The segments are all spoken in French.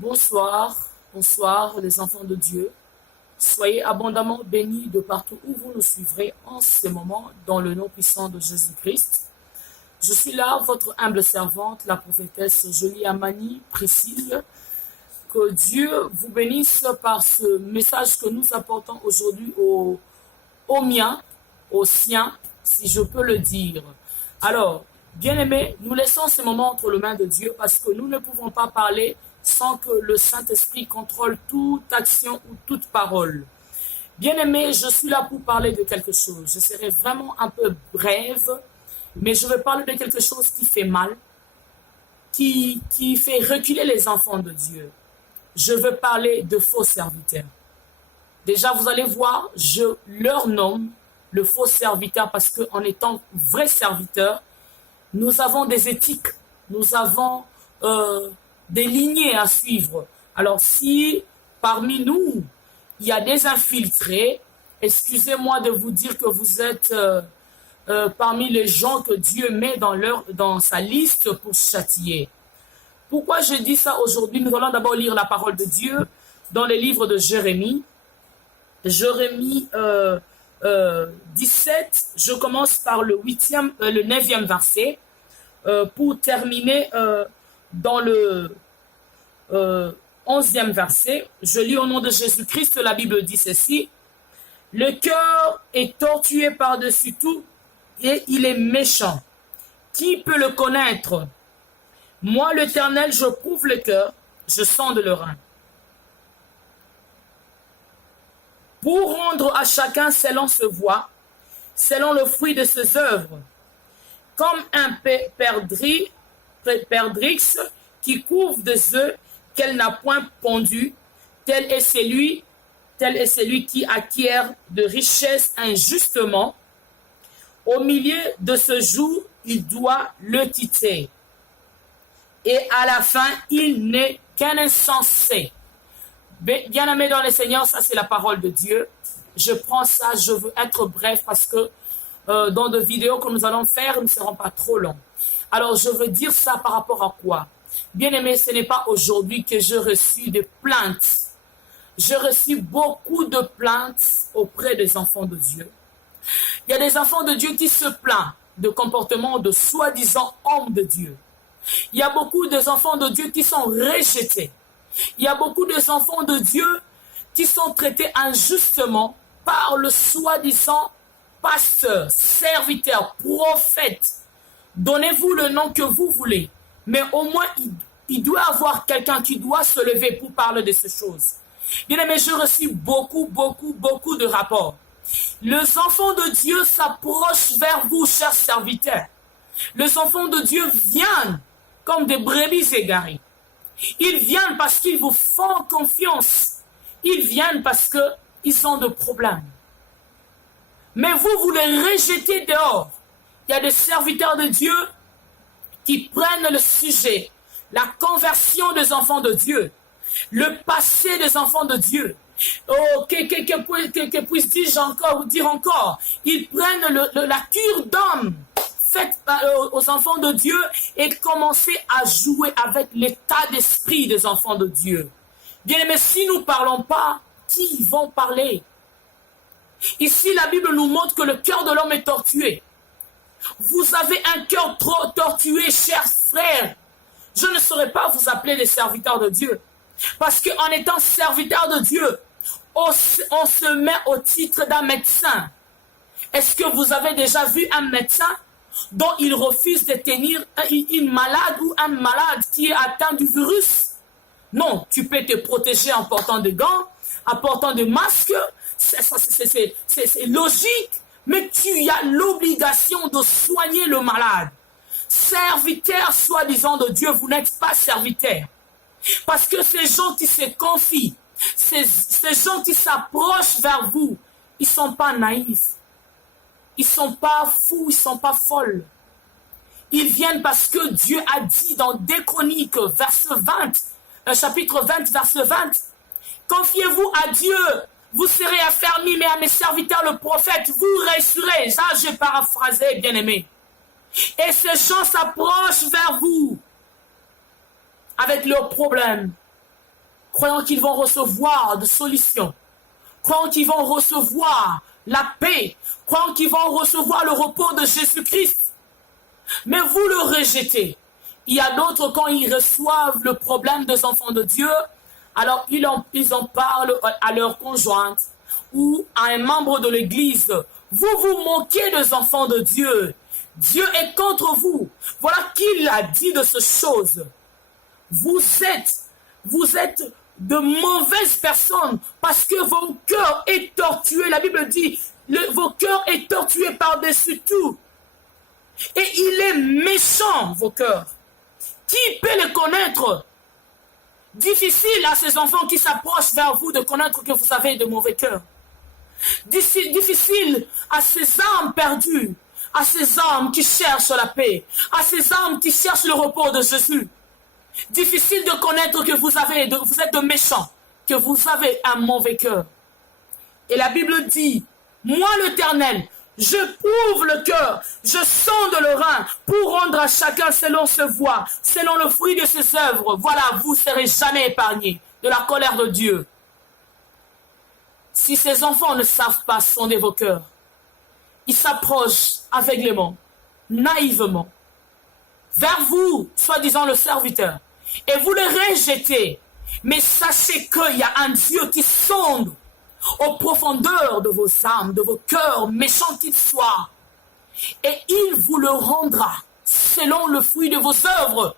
Bonsoir, bonsoir les enfants de Dieu. Soyez abondamment bénis de partout où vous nous suivrez en ce moment dans le nom puissant de Jésus-Christ. Je suis là, votre humble servante, la prophétesse Jolie Amani Priscille. Que Dieu vous bénisse par ce message que nous apportons aujourd'hui aux miens, aux siens, si je peux le dire. Alors, bien-aimés, nous laissons ce moment entre les mains de Dieu parce que nous ne pouvons pas parler sans que le Saint-Esprit contrôle toute action ou toute parole. Bien-aimés, je suis là pour parler de quelque chose. Je serai vraiment un peu brève, mais je vais parler de quelque chose qui fait mal, qui fait reculer les enfants de Dieu. Je veux parler de faux serviteurs. Déjà, vous allez voir, je leur nomme le faux serviteur parce qu'en étant vrai serviteur, nous avons des éthiques, nous avons des lignées à suivre. Alors, si parmi nous, il y a des infiltrés, excusez-moi de vous dire que vous êtes parmi les gens que Dieu met dans sa liste pour châtier. Pourquoi je dis ça aujourd'hui? Nous allons d'abord lire la parole de Dieu dans le livre de Jérémie. Jérémie 17, je commence par le 9e verset pour terminer dans le 11e verset. Je lis au nom de Jésus-Christ, la Bible dit ceci. Le cœur est tortué par-dessus tout et il est méchant. Qui peut le connaître? Moi, l'Éternel, je prouve le cœur, je sonde le rein. Pour rendre à chacun selon ses voies, selon le fruit de ses œuvres, comme un perdrix qui couvre des œufs qu'elle n'a point pondus, tel est celui qui acquiert de richesses injustement. Au milieu de ce jour, il doit le quitter. Et à la fin, il n'est qu'un insensé. Bien-aimé dans le Seigneur, ça c'est la parole de Dieu. Je prends ça, je veux être bref parce que dans de vidéos que nous allons faire, ils ne seront pas trop longs. Alors, je veux dire ça par rapport à quoi? Bien-aimé, ce n'est pas aujourd'hui que j'ai reçu des plaintes. J'ai reçu beaucoup de plaintes auprès des enfants de Dieu. Il y a des enfants de Dieu qui se plaignent de comportements de soi-disant hommes de Dieu. Il y a beaucoup d'enfants de Dieu qui sont rejetés. Il y a beaucoup d'enfants de Dieu qui sont traités injustement par le soi-disant pasteur, serviteur, prophète. Donnez-vous le nom que vous voulez. Mais au moins, il doit y avoir quelqu'un qui doit se lever pour parler de ces choses. Bien aimé, j'ai reçu beaucoup de rapports. Les enfants de Dieu s'approchent vers vous, chers serviteurs. Les enfants de Dieu viennent comme des brebis égarées. Ils viennent parce qu'ils vous font confiance. Ils viennent parce qu'ils ont des problèmes. Mais vous les rejetez dehors. Il y a des serviteurs de Dieu qui prennent le sujet, la conversion des enfants de Dieu, le passé des enfants de Dieu. Oh, que puisse-je encore dire encore? Ils prennent la cure d'homme faite aux enfants de Dieu et commencer à jouer avec l'état d'esprit des enfants de Dieu. Bien aimé, si nous ne parlons pas, qui vont parler? Ici, la Bible nous montre que le cœur de l'homme est tortué. Vous avez un cœur trop tortué, chers frères. Je ne saurais pas vous appeler des serviteurs de Dieu. Parce qu'en étant serviteur de Dieu, on se met au titre d'un médecin. Est-ce que vous avez déjà vu un médecin dont il refuse de tenir une malade ou un malade qui est atteint du virus? Non, tu peux te protéger en portant des gants, en portant des masques, c'est logique, mais tu as l'obligation de soigner le malade. Serviteur soi-disant de Dieu, vous n'êtes pas serviteur. Parce que ces gens qui se confient, ces gens qui s'approchent vers vous, ils ne sont pas naïfs. Ils ne sont pas fous, ils ne sont pas folles. Ils viennent parce que Dieu a dit dans 2 Chroniques, chapitre 20, verset 20, confiez-vous à Dieu, vous serez affermis, mais à mes serviteurs, le prophète, vous réussirez. Ça, j'ai paraphrasé, bien aimé. Et ces gens s'approchent vers vous avec leurs problèmes. croyant qu'ils vont recevoir des solutions, croyant qu'ils vont recevoir la paix, croyant qu'ils vont recevoir le repos de Jésus-Christ. Mais vous le rejetez. Il y a d'autres, quand ils reçoivent le problème des enfants de Dieu, alors ils en parlent à leur conjointe ou à un membre de l'église. Vous vous moquez des enfants de Dieu. Dieu est contre vous. Voilà qu'il a dit de ces choses. Vous êtes de mauvaises personnes parce que vos cœurs est tortué. La Bible dit, vos cœurs est tortué par-dessus tout. Et il est méchant, vos cœurs. Qui peut le connaître? Difficile à ces enfants qui s'approchent vers vous de connaître que vous avez de mauvais cœurs. Difficile à ces âmes perdues, à ces âmes qui cherchent la paix, à ces âmes qui cherchent le repos de Jésus. Difficile de connaître que vous êtes de méchants, que vous avez un mauvais cœur. Et la Bible dit, moi l'Éternel, je prouve le cœur, je sonde le rein pour rendre à chacun selon ses voies, selon le fruit de ses œuvres. Voilà, vous ne serez jamais épargnés de la colère de Dieu. Si ces enfants ne savent pas sonder vos cœurs, ils s'approchent aveuglément, naïvement, vers vous, soi-disant le serviteur, et vous les rejetez. Mais sachez qu'il y a un Dieu qui sonde aux profondeurs de vos âmes, de vos cœurs, méchants qu'ils soient. Et il vous le rendra selon le fruit de vos œuvres.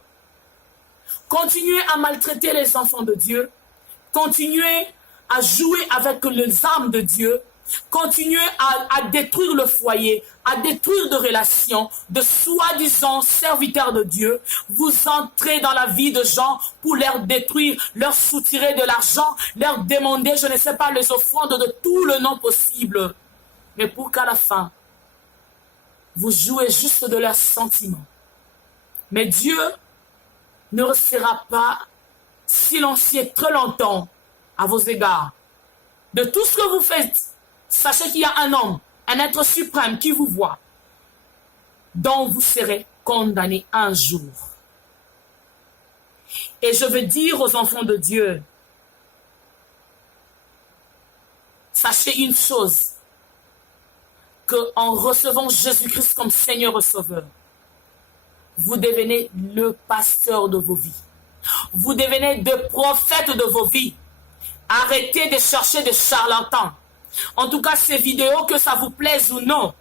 Continuez à maltraiter les enfants de Dieu. Continuez à jouer avec les âmes de Dieu. Continuez à détruire le foyer, à détruire des relations de soi-disant serviteurs de Dieu. Vous entrez dans la vie de gens pour leur détruire, leur soutirer de l'argent, leur demander, je ne sais pas, les offrandes de tout le nom possible. Mais pour qu'à la fin, vous jouez juste de leurs sentiments. Mais Dieu ne restera pas silencieux très longtemps à vos égards. De tout ce que vous faites, sachez qu'il y a un homme, un être suprême qui vous voit, dont vous serez condamné un jour. Et je veux dire aux enfants de Dieu, sachez une chose, qu'en recevant Jésus-Christ comme Seigneur et Sauveur, vous devenez le pasteur de vos vies. Vous devenez le prophète de vos vies. Arrêtez de chercher des charlatans. En tout cas, ces vidéos, que ça vous plaise ou non,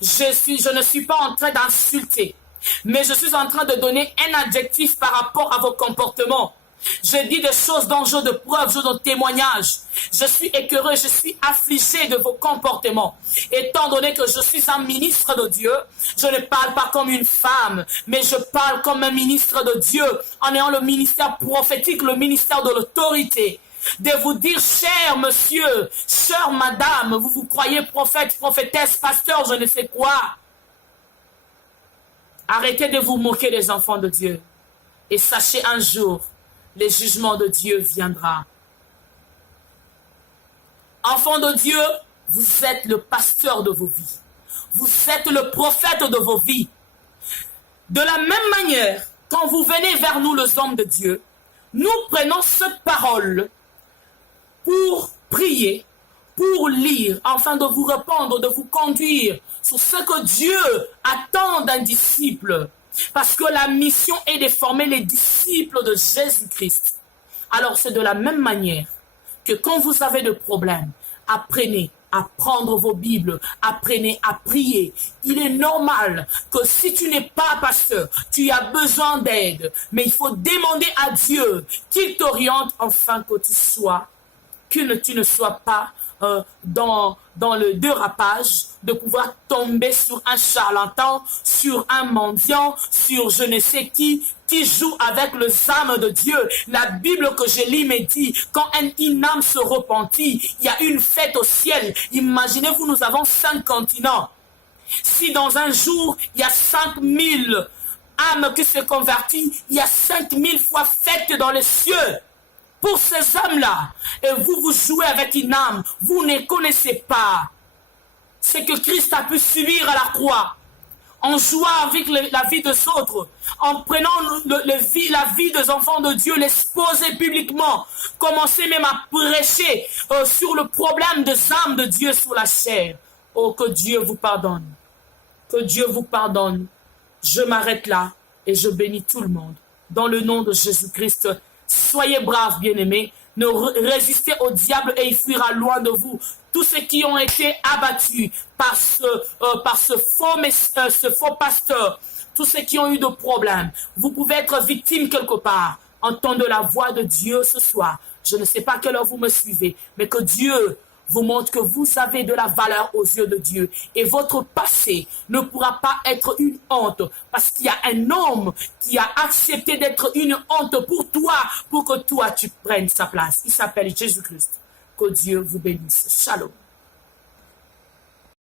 je ne suis pas en train d'insulter, mais je suis en train de donner un adjectif par rapport à vos comportements. Je dis des choses dont j'ai de preuves, j'ai de témoignages. Je suis écœuré, je suis affligé de vos comportements. Étant donné que je suis un ministre de Dieu, je ne parle pas comme une femme, mais je parle comme un ministre de Dieu, en ayant le ministère prophétique, le ministère de l'autorité. De vous dire, cher monsieur, chère madame, vous vous croyez prophète, prophétesse, pasteur, je ne sais quoi. Arrêtez de vous moquer des enfants de Dieu. Et sachez un jour, le jugement de Dieu viendra. Enfants de Dieu, vous êtes le pasteur de vos vies. Vous êtes le prophète de vos vies. De la même manière, quand vous venez vers nous, les hommes de Dieu, nous prenons cette parole pour prier, pour lire, afin de vous répondre, de vous conduire sur ce que Dieu attend d'un disciple. Parce que la mission est de former les disciples de Jésus-Christ. Alors c'est de la même manière que quand vous avez des problèmes, apprenez à prendre vos Bibles, apprenez à prier. Il est normal que si tu n'es pas pasteur, tu as besoin d'aide. Mais il faut demander à Dieu qu'il t'oriente afin que tu ne sois pas dans le dérapage, de pouvoir tomber sur un charlatan, sur un mendiant, sur je ne sais qui joue avec les âmes de Dieu. La Bible que je lis me dit, quand une âme se repentit, il y a une fête au ciel. Imaginez-vous, nous avons 5 continents. Si dans un jour, il y a 5000 âmes qui se convertissent, il y a 5000 fois fête dans les cieux. Pour ces âmes-là, et vous jouez avec une âme, vous ne connaissez pas ce que Christ a pu subir à la croix. en jouant avec la vie des autres, en prenant la vie des enfants de Dieu, l'exposer publiquement, commencer même à prêcher sur le problème des âmes de Dieu sur la chair. Oh, que Dieu vous pardonne. Que Dieu vous pardonne. Je m'arrête là et je bénis tout le monde. Dans le nom de Jésus-Christ, soyez braves, bien-aimés. Ne résistez au diable et il fuira loin de vous. Tous ceux qui ont été abattus par ce faux pasteur, tous ceux qui ont eu des problèmes, vous pouvez être victime quelque part. Entendez la voix de Dieu ce soir. Je ne sais pas à quelle heure vous me suivez, mais que Dieu vous montre que vous avez de la valeur aux yeux de Dieu. Et votre passé ne pourra pas être une honte, parce qu'il y a un homme qui a accepté d'être une honte pour toi, pour que toi tu prennes sa place. Il s'appelle Jésus-Christ. Que Dieu vous bénisse. Shalom.